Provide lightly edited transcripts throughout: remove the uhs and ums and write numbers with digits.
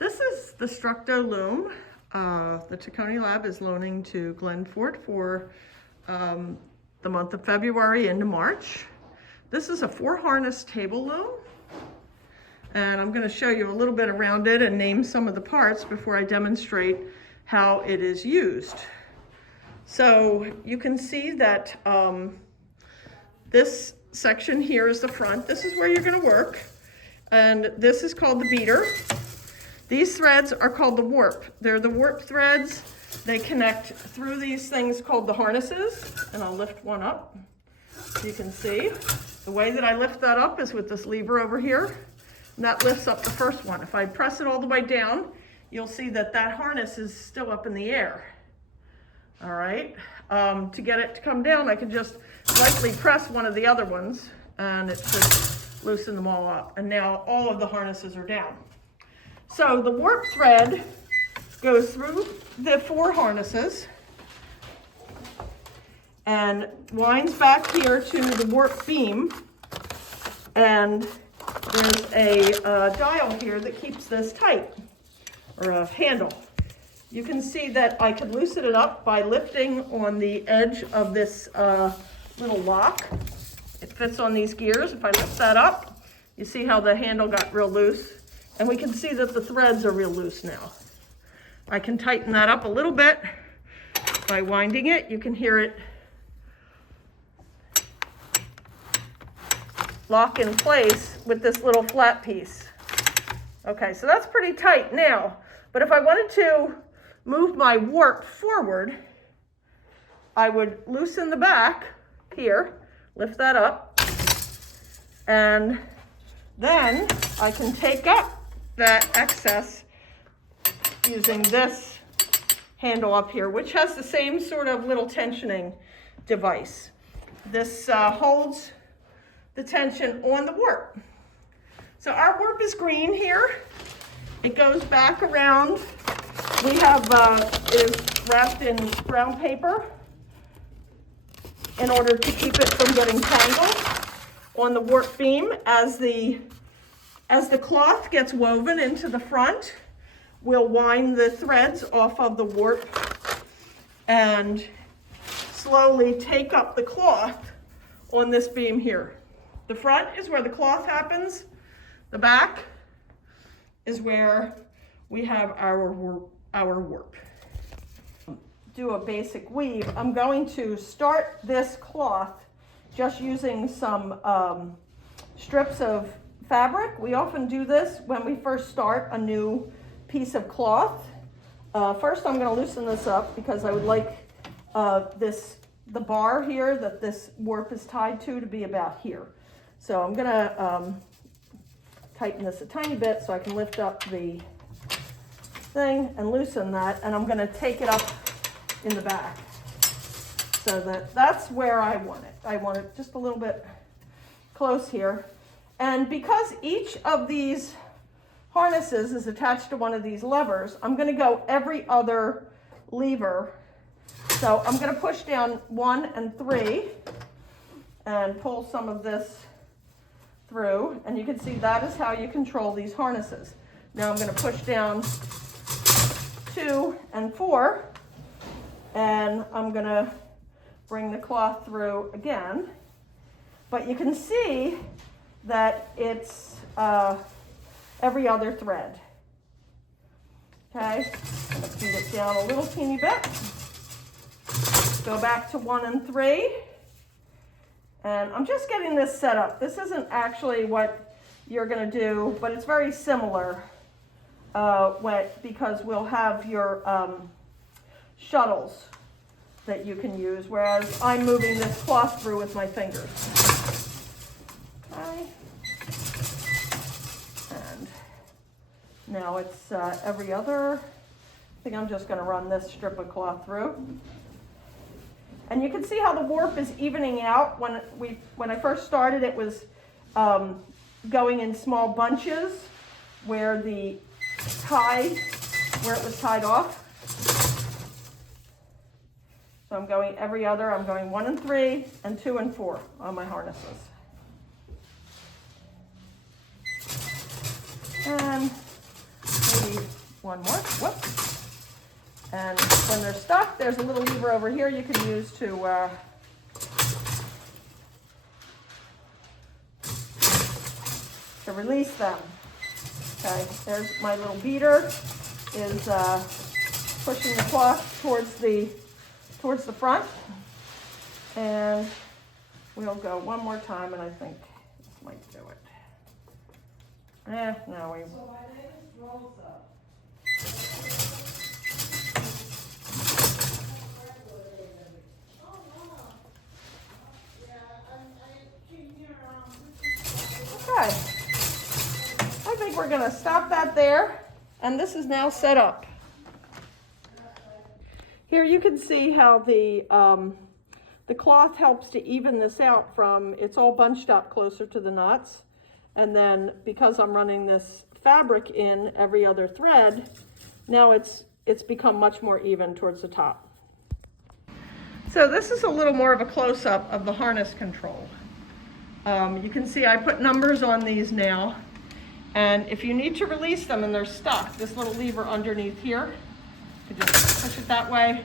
This is the Structo Loom. The Taccone Lab is loaning to Glenfort for the month of February into March. This is a 4-harness table loom, and I'm going to show you a little bit around it and name some of the parts before I demonstrate how it is used. So you can see that this section here is the front. This is where you're going to work, and this is called the beater. These threads are called the warp. They're the warp threads. They connect through these things called the harnesses, and I'll lift one up so you can see. The way that I lift that up is with this lever over here, and that lifts up the first one. If I press it all the way down, you'll see that that harness is still up in the air. All right, to get it to come down, I can just lightly press one of the other ones, and it should loosen them all up. And now all of the harnesses are down. So the warp thread goes through the 4 harnesses and winds back here to the warp beam, and there's a dial here that keeps this tight, or a handle. You can see that I could loosen it up by lifting on the edge of this little lock. It fits on these gears. If I lift that up, you see how the handle got real loose. And we can see that the threads are real loose now. I can tighten that up a little bit by winding it. You can hear it lock in place with this little flat piece. Okay, so that's pretty tight now. But if I wanted to move my warp forward, I would loosen the back here, lift that up, and then I can take up that excess using this handle up here, which has the same sort of little tensioning device. This holds the tension on the warp. So our warp is green here. It goes back around. We have it is wrapped in brown paper in order to keep it from getting tangled on the warp beam. As the cloth gets woven into the front, we'll wind the threads off of the warp and slowly take up the cloth on this beam here. The front is where the cloth happens. The back is where we have our warp. Do a basic weave. I'm going to start this cloth just using some strips of fabric. We often do this when we first start a new piece of cloth. First, I'm going to loosen this up because I would like the bar here that this warp is tied to be about here. So I'm going to tighten this a tiny bit so I can lift up the thing and loosen that, and I'm going to take it up in the back so that's where I want it. I want it just a little bit close here. And because each of these harnesses is attached to one of these levers, I'm going to go every other lever. So I'm going to push down 1 and 3 and pull some of this through. And you can see that is how you control these harnesses. Now I'm going to push down 2 and 4, and I'm going to bring the cloth through again. But you can see that it's every other thread. Okay, I'm going to feed it down a little teeny bit. Go back to 1 and 3. And I'm just getting this set up. This isn't actually what you're going to do, but it's very similar because we'll have your shuttles that you can use, whereas I'm moving this cloth through with my fingers. Okay. And now it's every other. I think I'm just going to run this strip of cloth through. And you can see how the warp is evening out. When I first started, it was going in small bunches where it was tied off. So I'm going every other. I'm going 1 and 3 and 2 and 4 on my harnesses. And maybe maybe one more, whoops. And when they're stuck, there's a little lever over here you can use to release them. Okay, there's my little beater is pushing the cloth towards the front. And we'll go one more time, and I think this might do it. No, we... So my latest rolls up. Okay. I think we're going to stop that there, and this is now set up. Here you can see how the cloth helps to even this out from, it's all bunched up closer to the nuts. And then because I'm running this fabric in every other thread, now it's become much more even towards the top. So this is a little more of a close-up of the harness control. You can see I put numbers on these now. And if you need to release them and they're stuck, this little lever underneath here, you can just push it that way.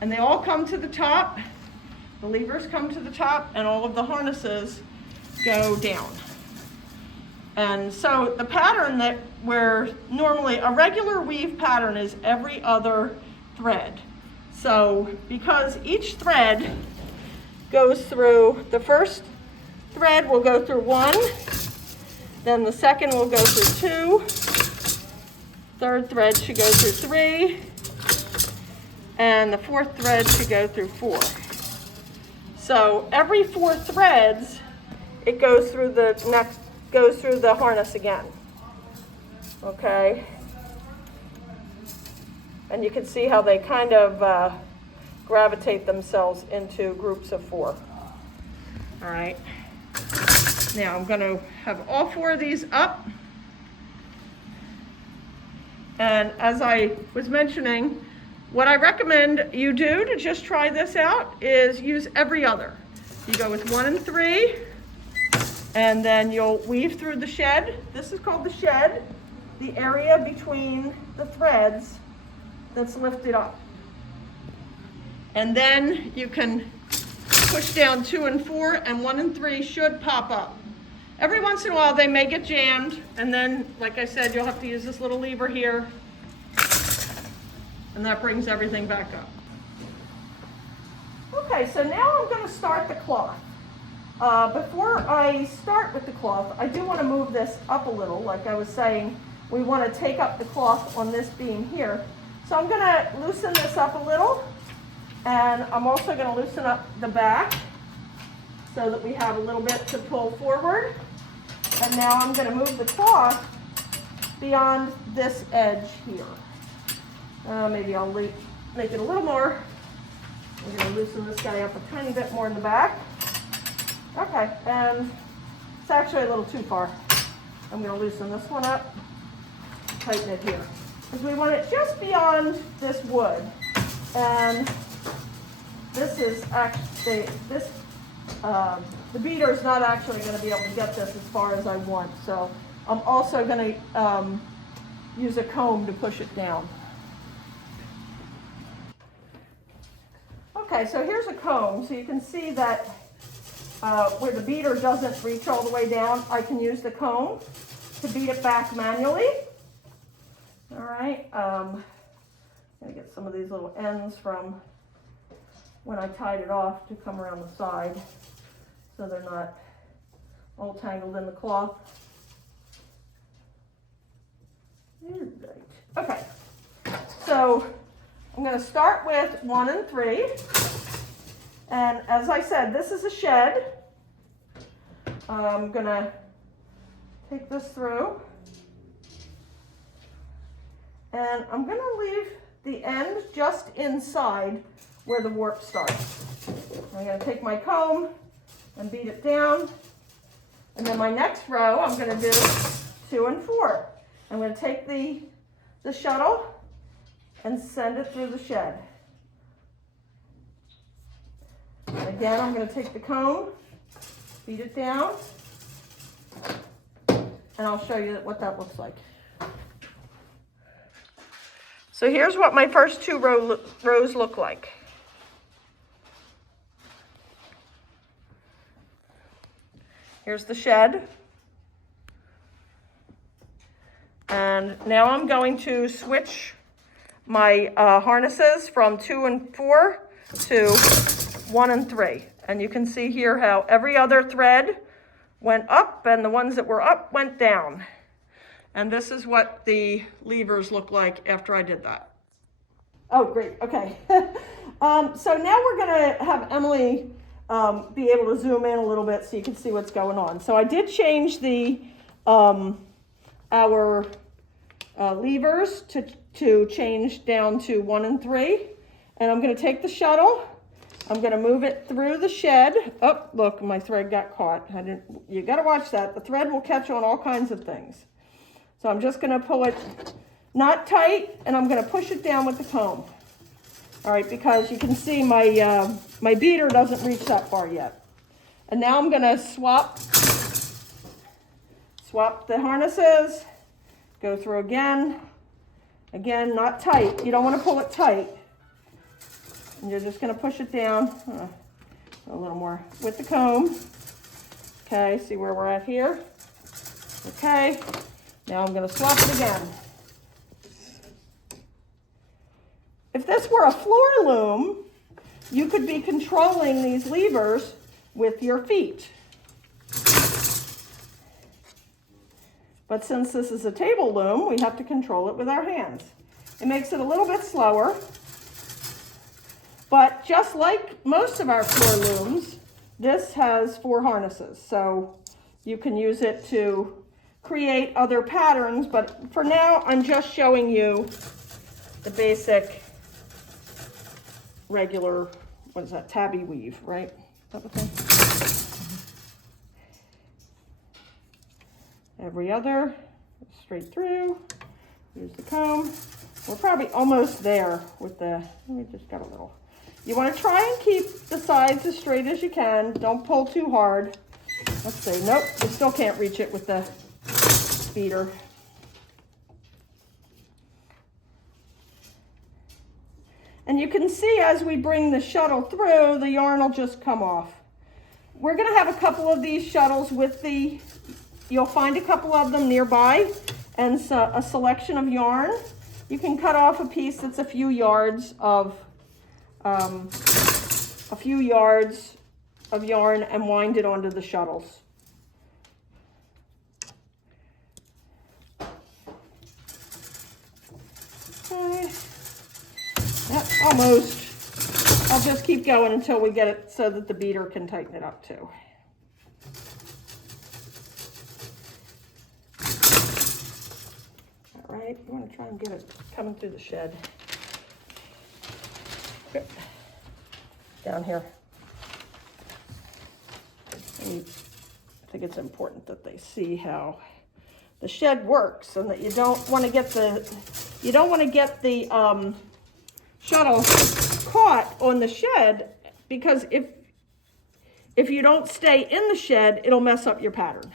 And they all come to the top. The levers come to the top, and all of the harnesses go down. And so the pattern that where normally a regular weave pattern is every other thread. So because each thread goes through, the first thread will go through 1, then the second will go through 2, third thread should go through 3, and the fourth thread should go through 4. So every 4 threads, it goes through the harness again. Okay. And you can see how they kind of gravitate themselves into groups of 4. All right. Now I'm going to have all 4 of these up. And as I was mentioning, what I recommend you do to just try this out is use every other. You go with 1 and 3, and then you'll weave through the shed. This is called the shed, the area between the threads that's lifted up. And then you can push down 2 and 4, and 1 and 3 should pop up. Every once in a while they may get jammed, and then, like I said, you'll have to use this little lever here, and that brings everything back up. Okay, so now I'm going to start the cloth. Before I start with the cloth, I do want to move this up a little. Like I was saying, we want to take up the cloth on this beam here. So I'm going to loosen this up a little, and I'm also going to loosen up the back so that we have a little bit to pull forward. And now I'm going to move the cloth beyond this edge here. Maybe I'll make it a little more. I'm going to loosen this guy up a tiny bit more in the back. Okay, and it's actually a little too far. I'm going to loosen this one up, tighten it here. Because we want it just beyond this wood. And this is actually, the beater is not actually going to be able to get this as far as I want. So I'm also going to use a comb to push it down. Okay, so here's a comb, so you can see that where the beater doesn't reach all the way down, I can use the comb to beat it back manually. All right, I'm gonna get some of these little ends from when I tied it off to come around the side so they're not all tangled in the cloth. Okay, so I'm going to start with 1 and 3, and as I said, this is a shed. I'm going to take this through, and I'm going to leave the end just inside where the warp starts. I'm going to take my comb and beat it down, and then my next row I'm going to do 2 and 4. I'm going to take the shuttle and send it through the shed. And again, I'm going to take the comb, beat it down, and I'll show you what that looks like. So here's what my first two rows look like. Here's the shed. And now I'm going to switch my harnesses from 2 and 4 to 1 and 3. And you can see here how every other thread went up and the ones that were up went down. And this is what the levers look like after I did that. Oh, great, okay. So now we're gonna have Emily be able to zoom in a little bit so you can see what's going on. So I did change the our levers to change down to 1 and 3. And I'm gonna take the shuttle, I'm gonna move it through the shed. Oh, look, my thread got caught. You gotta watch that. The thread will catch on all kinds of things. So I'm just gonna pull it not tight, and I'm gonna push it down with the comb. All right, because you can see my, my beater doesn't reach that far yet. And now I'm gonna swap the harnesses, go through again, not tight. You don't wanna pull it tight. And you're just gonna push it down a little more with the comb. Okay, see where we're at here? Okay, now I'm gonna swap it again. If this were a floor loom, you could be controlling these levers with your feet. But since this is a table loom, we have to control it with our hands. It makes it a little bit slower, but just like most of our floor looms, this has 4 harnesses. So you can use it to create other patterns, but for now, I'm just showing you the basic regular, what is that, tabby weave, right? Is that what that is? Every other, straight through, use the comb. We're probably almost there with the, we just got a little. You want to try and keep the sides as straight as you can. Don't pull too hard. Let's see, nope, you still can't reach it with the beater. And you can see as we bring the shuttle through, the yarn will just come off. We're gonna have a couple of these shuttles with the, you'll find a couple of them nearby, and so a selection of yarn. You can cut off a piece that's a few yards of yarn and wind it onto the shuttles. Okay. Yep, almost. I'll just keep going until we get it so that the beater can tighten it up too. All right, you want to try and get it coming through the shed. Good. Down here. I think it's important that they see how the shed works, and that you don't want to get the shuttle caught on the shed, because if you don't stay in the shed, it'll mess up your pattern.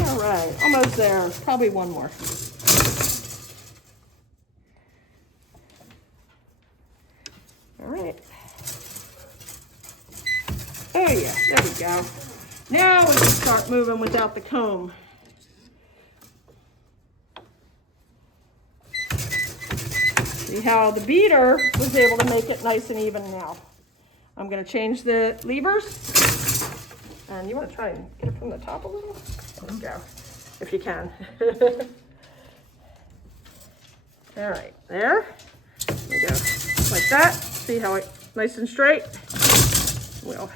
All right, almost there. Probably one more. All right. Oh yeah, there we go. Now we can start moving without the comb. See how the beater was able to make it nice and even now. I'm going to change the levers. And you want to try and get it from the top a little? There we go, if you can. All right, there we go, like that. See how it's nice and straight? We'll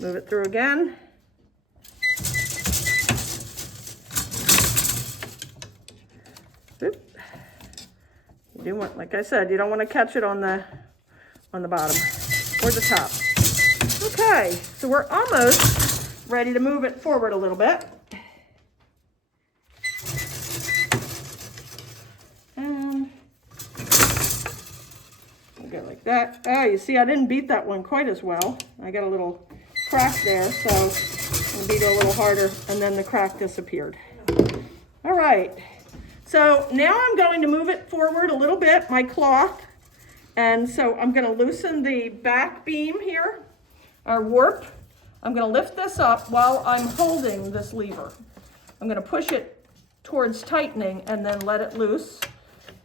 move it through again. Oop. You do want, like I said, you don't want to catch it on the bottom or the top. Okay, so we're almost ready to move it forward a little bit. And we'll go like that. Oh, you see, I didn't beat that one quite as well. I got a little crack there, so I'll beat it a little harder, and then the crack disappeared. All right, so now I'm going to move it forward a little bit, my cloth. And so I'm going to loosen the back beam here, our warp. I'm going to lift this up while I'm holding this lever. I'm going to push it towards tightening and then let it loose.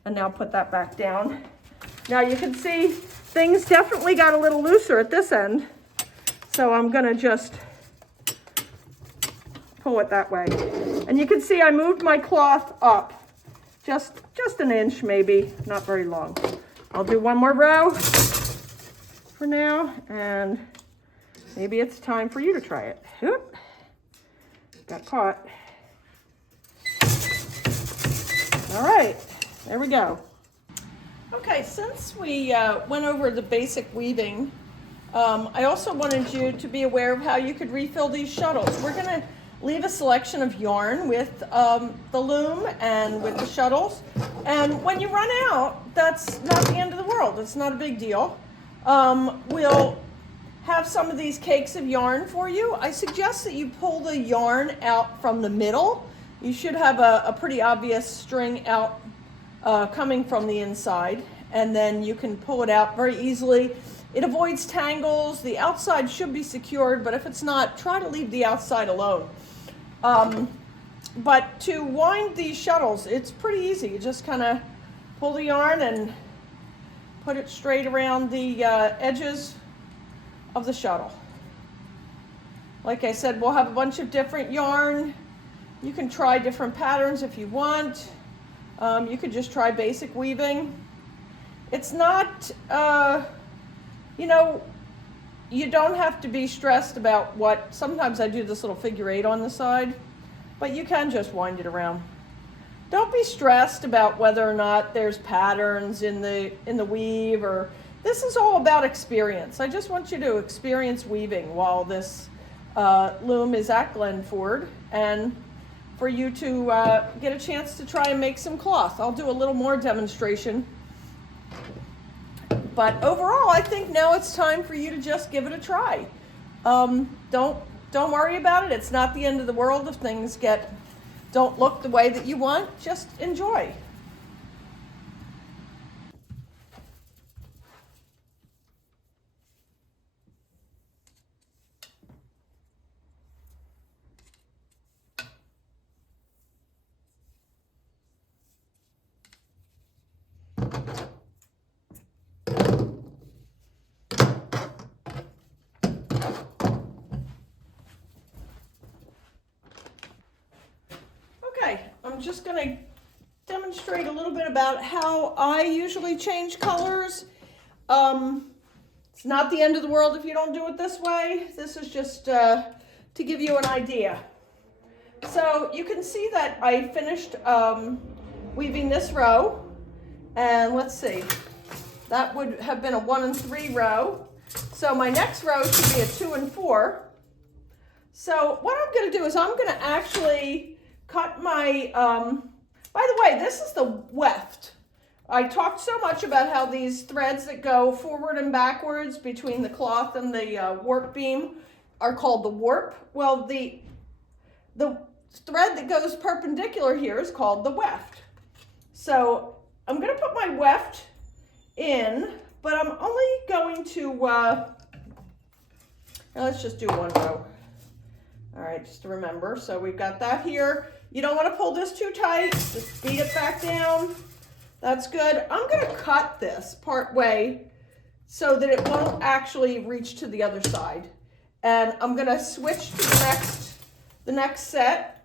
And now put that back down. Now you can see things definitely got a little looser at this end. So I'm going to just pull it that way. And you can see I moved my cloth up just an inch maybe, not very long. I'll do one more row for now, and maybe it's time for you to try it. Oop. Got caught. All right, there we go. Okay, since we went over the basic weaving, I also wanted you to be aware of how you could refill these shuttles. We're going to leave a selection of yarn with the loom and with the shuttles. And when you run out, that's not the end of the world. It's not a big deal. We'll have some of these cakes of yarn for you. I suggest that you pull the yarn out from the middle. You should have a pretty obvious string out coming from the inside, and then you can pull it out very easily. It avoids tangles. The outside should be secured, but if it's not, try to leave the outside alone. But to wind these shuttles, it's pretty easy. You just kind of pull the yarn and put it straight around the edges of the shuttle. Like I said, we'll have a bunch of different yarn. You can try different patterns if you want. You could just try basic weaving. It's not, you know, you don't have to be stressed about what, sometimes I do this little figure 8 on the side, but you can just wind it around. Don't be stressed about whether or not there's patterns in the weave, or this is all about experience. I just want you to experience weaving while this loom is at Glenford, and for you to get a chance to try and make some cloth. I'll do a little more demonstration. But overall, I think now it's time for you to just give it a try. Don't worry about it. It's not the end of the world if things don't look the way that you want. Just enjoy. I'm just going to demonstrate a little bit about how I usually change colors. It's not the end of the world if you don't do it this way. This is just to give you an idea. So you can see that I finished weaving this row, and let's see, that would have been a 1 and 3 row. So my next row should be a 2 and 4. So what I'm going to do is I'm going to actually cut my, by the way, this is the weft. I talked so much about how these threads that go forward and backwards between the cloth and the warp beam are called the warp. Well, the thread that goes perpendicular here is called the weft. So I'm going to put my weft in, but I'm only going to, let's just do 1 row. All right, just to remember. So we've got that here. You don't want to pull this too tight. Just beat it back down. That's good. I'm going to cut this part way so that it won't actually reach to the other side. And I'm going to switch to the next set,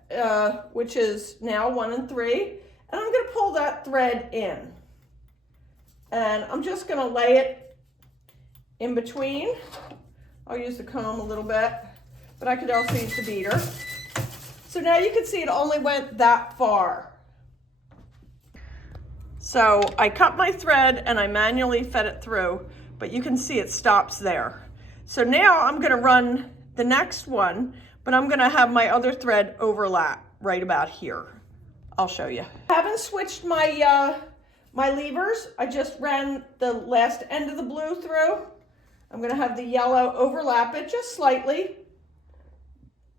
which is now 1 and 3. And I'm going to pull that thread in. And I'm just going to lay it in between. I'll use the comb a little bit, but I could also use the beater. So now you can see it only went that far. So I cut my thread and I manually fed it through, but you can see it stops there. So now I'm going to run the next one, but I'm going to have my other thread overlap right about here. I'll show you. I haven't switched my my levers. I just ran the last end of the blue through. I'm going to have the yellow overlap it just slightly,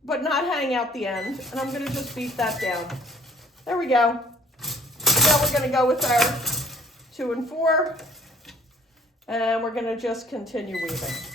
but not hang out the end. And I'm going to just beat that down. There we go. Now we're going to go with our 2 and 4, and we're going to just continue weaving.